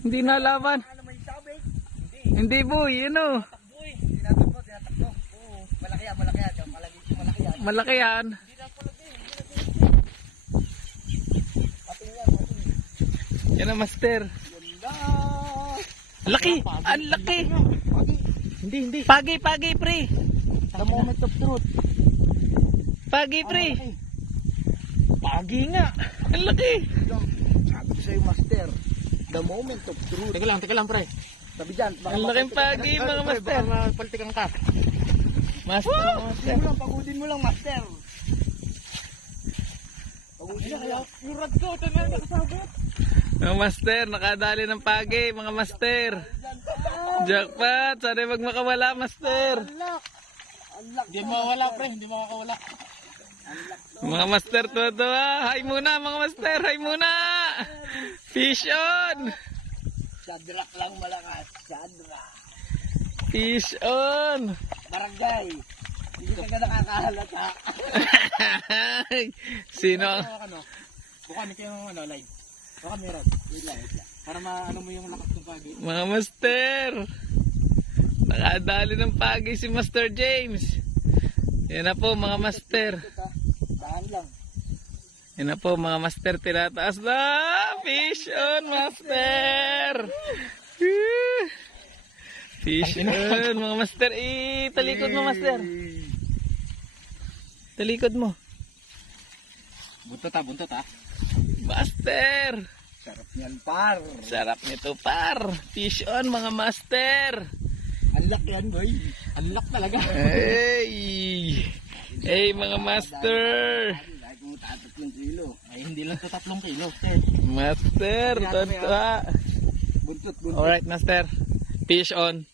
Hindi nalaman. Ano may sabit? Hindi boy, ano? Takboy. Tinatakbo, tinatakbo. Oo, malaki yan, malaki yan. Malaki yan. Malaki yan. Hindi na palagi, hindi na. Pating yan, pating. Yan ang master. Ganda. Ang laki! Ang laki! Pagi. Hindi. Pagi, pre! The moment of truth. Pagi, pre! Pagi nga! Ang laki! Sabi ko sa'yo, master. The moment of truth. Teka lang, pre. Sabi dyan. Ang laking pagi, mga master. Baka mapaltikan ka. Master, mga master. Pagudin mo lang, master. Pagudin mo lang. Yung rad ko, ito na nakasabot. Mga master, nakadali ng pagi, mga master. Jackpot! Sana wag makawala, master. Hindi mawawala, pre. Hindi makakawala. Mga master, tuwa-tuwa. Hi muna, mga master. Hi muna! Fish on! Sadrak lang malakas. Sadrak. Fish on! Barangay. Hindi ka nakakahalata. Sino? Ano? Bukan ito yung live. Baka meron. Wait lang. Para maano mo yung lakas ng pagi. Mga master! Nakadali ng pagi si Master James. Yan na po, mga master. Dahan lang. Yan na po, mga master. Tinataas na! Fish on, master! Woo! Fish on, mga master. Talikod mo, master. Talikod mo. Buntot ha. Master! Sarap niyan, par. Sarap nito, par. Fish on, mga master. Unlock yan, boy. Unlock talaga. Hey! Hey, mga master! Ay, kung 3 kilo. Ay, hindi lang ito 3 kilo. Master, tonto. Buntot. Alright, master. Fish on.